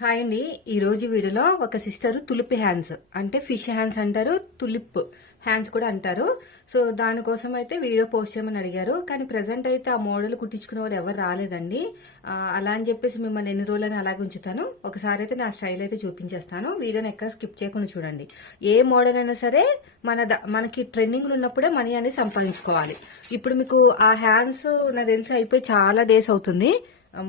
Hi అండి. ఈరోజు వీడియోలో ఒక సిస్టర్ తులిపి హ్యాండ్స్ అంటే ఫిష్ హ్యాండ్స్ అంటారు తులిప్ హ్యాండ్స్ కూడా అంటారు. సో దానికోసం అయితే వీడియో పోస్ట్ చేయమని అడిగారు. కానీ ప్రజెంట్ అయితే ఆ మోడల్ కుట్టించుకునే వాళ్ళు ఎవరు రాలేదండి. అలా అని చెప్పేసి మిమ్మల్ని ఎన్ని రోజులని అలాగే ఉంచుతాను. ఒకసారి అయితే నా స్టైల్ అయితే చూపించేస్తాను. వీడియోని ఎక్కడ స్కిప్ చేయకుండా చూడండి. ఏ మోడల్ అయినా సరే మన మనకి ట్రెండింగ్లో ఉన్నప్పుడే మనీ అనేది సంపాదించుకోవాలి. ఇప్పుడు మీకు ఆ హ్యాండ్స్ నాకు తెలిసి అయిపోయి చాలా డేస్ అవుతుంది.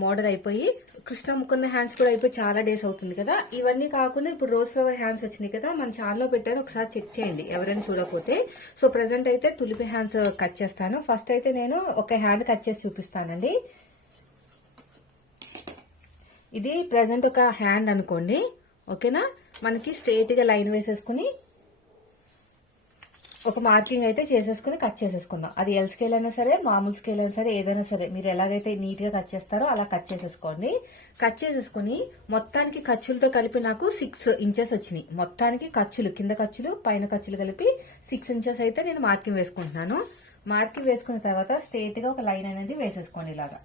మోడల్ అయిపోయి కృష్ణ ముకుంద హ్యాండ్స్ కూడా అయిపోయి చాలా డేస్ అవుతుంది కదా. ఇవన్నీ కాకుండా ఇప్పుడు రోజ్ ఫ్లవర్ హ్యాండ్స్ వచ్చినాయి కదా మన ఛానల్లో పెట్టారు ఒకసారి చెక్ చేయండి ఎవరైనా చూడకపోతే. సో ప్రజెంట్ అయితే తులిపి హ్యాండ్స్ కట్ చేస్తాను. ఫస్ట్ అయితే నేను ఒక హ్యాండ్ కట్ చేసి చూపిస్తానండి. ఇది ప్రజెంట్ ఒక హ్యాండ్ అనుకోండి. ఓకేనా మనకి స్ట్రైట్గా లైన్ వేసేసుకుని ఒక మార్కింగ్ అయితే చేసేసుకుని కట్ చేసేసుకుందాం. అది ఎల్ స్కేల్ అయినా సరే మామూలు స్కేల్ అయినా సరే ఏదైనా సరే మీరు ఎలాగైతే నీట్గా కట్ చేస్తారో అలా కట్ చేసేసుకోండి. కట్ చేసేసుకుని మొత్తానికి ఖర్చులతో కలిపి నాకు సిక్స్ ఇంచెస్ వచ్చినాయి. మొత్తానికి ఖర్చులు కింద ఖర్చులు పైన ఖర్చులు కలిపి సిక్స్ ఇంచెస్ అయితే నేను మార్కింగ్ వేసుకుంటున్నాను. మార్కింగ్ వేసుకున్న తర్వాత స్ట్రైట్గా ఒక లైన్ అనేది వేసేసుకోండి ఇలాగా.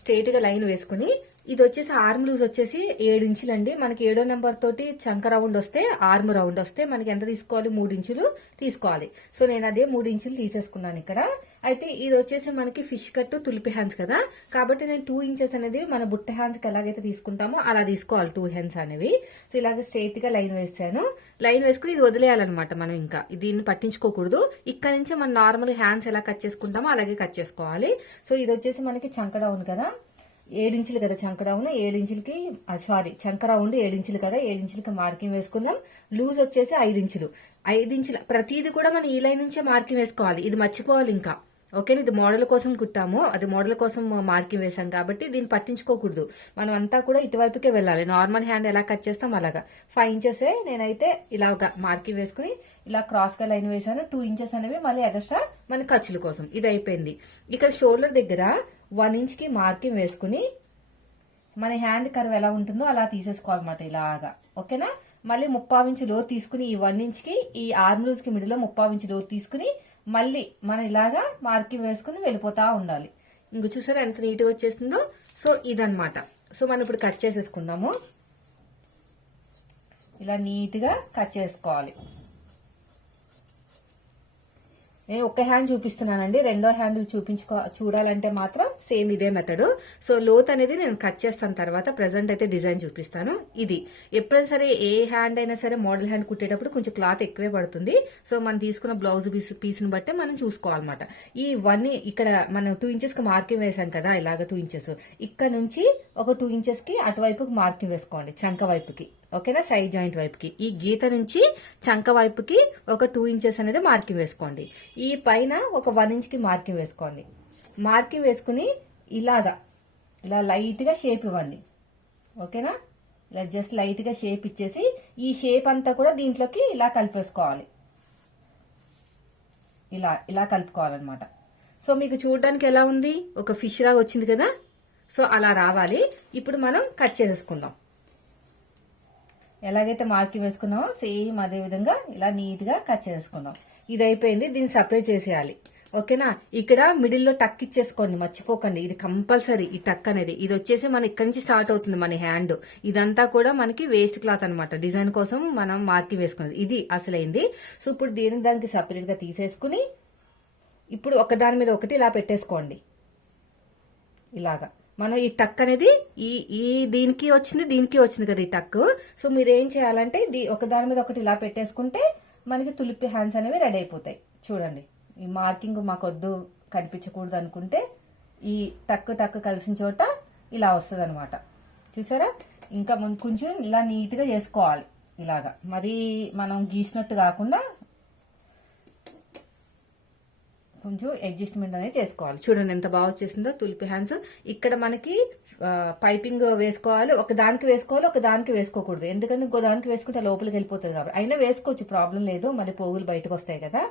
స్ట్రైట్గా లైన్ వేసుకుని ఇది వచ్చేసి ఆర్మ్ లూజ్ వచ్చేసి ఏడు ఇంచులు అండి. మనకి ఏడో నెంబర్ తోటి చంక రౌండ్ వస్తే ఆర్మ్ రౌండ్ వస్తే మనకి ఎంత తీసుకోవాలి? మూడు ఇంచులు తీసుకోవాలి. సో నేను అదే మూడు ఇంచులు తీసేసుకున్నాను ఇక్కడ. అయితే ఇది వచ్చేసి మనకి ఫిష్ కట్ తులిపి హ్యాండ్స్ కదా. కాబట్టి నేను టూ ఇంచెస్ అనేది మన బుట్ట హ్యాండ్స్కి ఎలాగైతే తీసుకుంటామో అలా తీసుకోవాలి టూ హ్యాండ్స్ అనేవి. సో ఇలాగ స్ట్రైట్గా లైన్ వేసాను. లైన్ వేసుకుని ఇది వదిలేయాలన్నమాట మనం ఇంకా. దీన్ని పట్టించుకోకూడదు. ఇక్కడ నుంచి మనం నార్మల్ హ్యాండ్స్ ఎలా కట్ చేసుకుంటామో అలాగే కట్ చేసుకోవాలి. సో ఇది వచ్చేసి మనకి చంక డౌన్ కదా. ఏడించులు కదా చంక రౌండ్ ఏడించులకి సారీ చంక రౌండ్ ఏడించులు కదా ఏడించులకి మార్కింగ్ వేసుకుందాం. లూజ్ వచ్చేసి ఐదించులు. ఐదించులు ప్రతిది కూడా మనం ఈ లైన్ నుంచే మార్కింగ్ వేసుకోవాలి. ఇది మర్చిపోవాలి ఇంకా. ఓకేనా? ఇది మోడల్ కోసం కుట్టాము. అది మోడల్ కోసం మార్కింగ్ వేసాం కాబట్టి దీన్ని పట్టించుకోకూడదు. మనం అంతా కూడా ఇటువైపుకే వెళ్ళాలి. నార్మల్ హ్యాండ్ ఎలా కట్ చేస్తాం అలాగా. ఫైవ్ ఇంచెస్ నేనైతే ఇలా ఒక మార్కింగ్ వేసుకుని ఇలా క్రాస్గా లైన్ వేసాను టూ ఇంచెస్ అనేవి మళ్ళీ ఎగస్ట్రా మన ఖర్చుల కోసం. ఇది అయిపోయింది. ఇక్కడ షోల్డర్ దగ్గర వన్ ఇంచ్కి మార్కింగ్ వేసుకుని మన హ్యాండ్ కర్వ్ ఎలా ఉంటుందో అలా తీసేసుకోవాలన్నమాట ఇలాగా. ఓకేనా? మళ్ళీ ముప్పావు ఇంచు లోతు తీసుకుని ఈ వన్ ఇంచ్కి ఈ ఆర్మ్ లూజ్కి మిడిలో ముప్పావు ఇంచు లోతు తీసుకుని మళ్ళీ మనం ఇలాగా మార్కింగ్ వేసుకుని వెళ్ళిపోతా ఉండాలి. ఇంక చూసారా ఎంత నీట్గా వచ్చేసిందో? సో ఇదనమాట సో మనం ఇప్పుడు కట్ చేసేసుకుందాము. ఇలా నీట్గా కట్ చేసుకోవాలి. నేను ఒక హ్యాండ్ చూపిస్తున్నానండి. రెండో హ్యాండ్ చూపించుకో చూడాలంటే మాత్రం సేమ్ ఇదే మెథడ్ సో లోత్ అనేది నేను కట్ చేస్తాను తర్వాత ప్రెసెంట్ అయితే డిజైన్ చూపిస్తాను. ఇది. ఎప్పుడైనా సరే ఏ హ్యాండ్ అయినా సరే మోడల్ హ్యాండ్ కుట్టేటప్పుడు కొంచెం క్లాత్ ఎక్కువే పడుతుంది. సో మనం తీసుకున్న బ్లౌజ్ పీస్ పీస్ని బట్టే మనం చూసుకోవాలన్నమాట. ఈ వన్ ఇక్కడ మనం టూ ఇంచెస్కి మార్కింగ్ వేసాం కదా ఇలాగ టూ ఇంచెస్ ఇక్కడ నుంచి ఒక టూ ఇంచెస్కి అటువైపుకి మార్కింగ్ వేసుకోండి చంక వైపుకి. ఓకేనా? సైడ్ జాయింట్ వైపుకి. ఈ గీత నుంచి చంక వైపుకి ఒక టూ ఇంచెస్ అనేది మార్కింగ్ వేసుకోండి. ఈ పైన ఒక వన్ ఇంచ్కి మార్కింగ్ వేసుకోండి. మార్కింగ్ వేసుకుని ఇలాగా ఇలా లైట్గా షేప్ ఇవ్వండి. ఓకేనా? ఇలా జస్ట్ లైట్గా షేప్ ఇచ్చేసి ఈ షేప్ అంతా కూడా దీంట్లోకి ఇలా కలిపేసుకోవాలి. ఇలా ఇలా కలుపుకోవాలన్నమాట. సో మీకు చూడడానికి ఎలా ఉంది? ఒక ఫిష్ లాగా వచ్చింది కదా? సో అలా రావాలి. ఇప్పుడు మనం కట్ చేసేసుకుందాం. ఎలాగైతే మార్కింగ్ వేసుకున్నామో సేమ్ అదే విధంగా ఇలా నీట్గా కట్ చేసుకుందాం ఇది అయిపోయింది. దీన్ని సపరేట్ చేసేయాలి. ఓకేనా? ఇక్కడ మిడిల్లో టక్ ఇచ్చేసుకోండి. మర్చిపోకండి. ఇది కంపల్సరీ ఈ టక్ అనేది. ఇది వచ్చేసి మన ఇక్కడ నుంచి స్టార్ట్ అవుతుంది మన హ్యాండ్. ఇదంతా కూడా మనకి వేస్ట్ క్లాత్ అన్నమాట. డిజైన్ కోసం మనం మార్కింగ్ వేసుకున్నది. ఇది అసలైంది. సో ఇప్పుడు దీని దానికి సపరేట్గా తీసేసుకుని ఇప్పుడు ఒకదాని మీద ఒకటి ఇలా పెట్టేసుకోండి. ఇలాగా. మనం ఈ టక్ అనేది ఈ ఈ దీనికి వచ్చింది దీనికి వచ్చింది కదా ఈ టక్. సో మీరు ఏం చేయాలంటే దీ- ఒక దాని మీద ఒకటి ఇలా పెట్టేసుకుంటే మనకి తులిపి హ్యాండ్స్ అనేవి రెడీ అయిపోతాయి. చూడండి. ఈ మార్కింగ్ మాకు వద్దు కనిపించకూడదు అనుకుంటే ఈ టక్ టక్ కలిసిన చోట ఇలా వస్తుంది అనమాట చూసారా? ఇంకా కొంచెం ఇలా నీట్గా చేసుకోవాలి. ఇలాగా. మరి మనం గీసినట్టు కాకుండా కొంచెం అడ్జస్ట్మెంట్ అనేది చేసుకోవాలి. చూడండి ఎంత బాగా వచ్చేసిందో తులిపి హ్యాండ్స్ ఇక్కడ మనకి పైపింగ్ వేసుకోవాలి. ఒక దానికి వేసుకోవాలి ఒక దానికి వేసుకోకూడదు. ఎందుకంటే ఇంకో దానికి వేసుకుంటే లోపలికి వెళ్ళిపోతుంది కాబట్టి. అయినా వేసుకోవచ్చు ప్రాబ్లం లేదు. మళ్ళీ పోగులు బయటకు వస్తాయి కదా.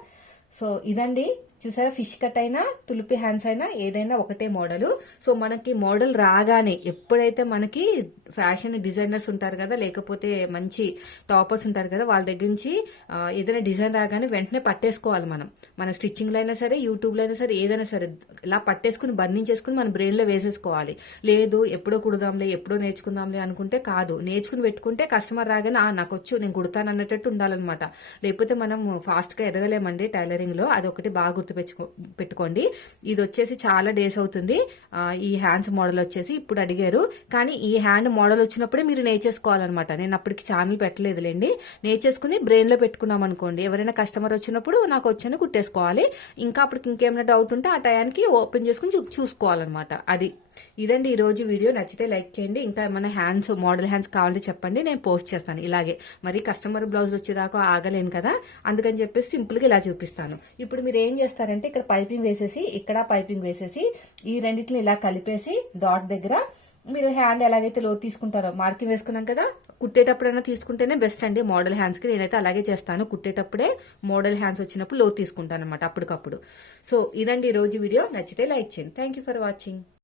సో ఇదండి చూసారా? ఫిష్ కట్ అయినా తులిపి హ్యాండ్స్ అయినా ఏదైనా ఒకటే మోడల్ సో మనకి మోడల్ రాగానే ఎప్పుడైతే మనకి ఫ్యాషన్ డిజైనర్స్ ఉంటారు కదా లేకపోతే మంచి టాపర్స్ ఉంటారు కదా వాళ్ళ దగ్గర నుంచి ఏదైనా డిజైన్ రాగానే వెంటనే పట్టేసుకోవాలి మనం. మన స్టిచ్చింగ్లో అయినా సరే యూట్యూబ్లో అయినా సరే ఏదైనా సరే ఇలా పట్టేసుకుని బర్నింగ్ చేసుకుని మన బ్రెయిన్లో వేసేసుకోవాలి. లేదు ఎప్పుడో కుడదాంలే ఎప్పుడో నేర్చుకుందాంలే అనుకుంటే కాదు. నేర్చుకుని పెట్టుకుంటే కస్టమర్ రాగానే "ఆ, నాకు వచ్చు నేను కుడతాను అన్నట్టు ఉండాలన్నమాట. లేకపోతే మనం ఫాస్ట్గా ఎదగలేమండి టైలరింగ్లో అదొకటి అది ఒకటి బాగా గుర్తు పెట్టుకోండి. ఇది వచ్చేసి చాలా డేస్ అవుతుంది. ఈ హ్యాండ్స్ మోడల్ వచ్చేసి ఇప్పుడు అడిగారు. కానీ ఈ హ్యాండ్ మోడల్ వచ్చినప్పుడే మీరు నేర్చేసుకోవాలన్నమాట. నేను అప్పటికి ఛానల్ పెట్టలేదులేండి. నేర్చేసుకుని బ్రెయిన్లో పెట్టుకున్నాం అనుకోండి. ఎవరైనా కస్టమర్ వచ్చినప్పుడు నాకు వచ్చాను కుట్టేసుకోవాలి. ఇంకా అప్పటికి ఇంకేమైనా డౌట్ ఉంటే ఆ టయానికి ఓపెన్ చేసుకుని చూ- చూసుకోవాలన్నమాట. అది ఇదండి ఈ రోజు వీడియో. నచ్చితే లైక్ చేయండి. ఇంకా ఏమైనా హ్యాండ్స్ మోడల్ హ్యాండ్స్ కావాలంటే చెప్పండి. నేను పోస్ట్ చేస్తాను ఇలాగే. మరి కస్టమర్ బ్లౌజ్ వచ్చేదాకా ఆగలేను కదా. అందుకని చెప్పేసి సింపుల్గా ఇలా చూపిస్తాను. ఇప్పుడు మీరు ఏం చేస్తారంటే ఇక్కడ పైపింగ్ వేసేసి ఇక్కడ పైపింగ్ వేసేసి ఈ రెండింటిని ఇలా కలిపేసి డాట్ దగ్గర మీరు హ్యాండ్ ఎలాగైతే లో తీసుకుంటారో మార్కింగ్ వేసుకున్నాం కదా కుట్టేటప్పుడైనా తీసుకుంటేనే బెస్ట్ అండి. మోడల్ హ్యాండ్స్కి నేనైతే అలాగే చేస్తాను. కుట్టేటప్పుడే మోడల్ హ్యాండ్స్ వచ్చినప్పుడు లో తీసుకుంటాను అనమాట అప్పటికప్పుడు. సో ఇదండి ఈ రోజు వీడియో. నచ్చితే లైక్ చేయండి. Thank you for watching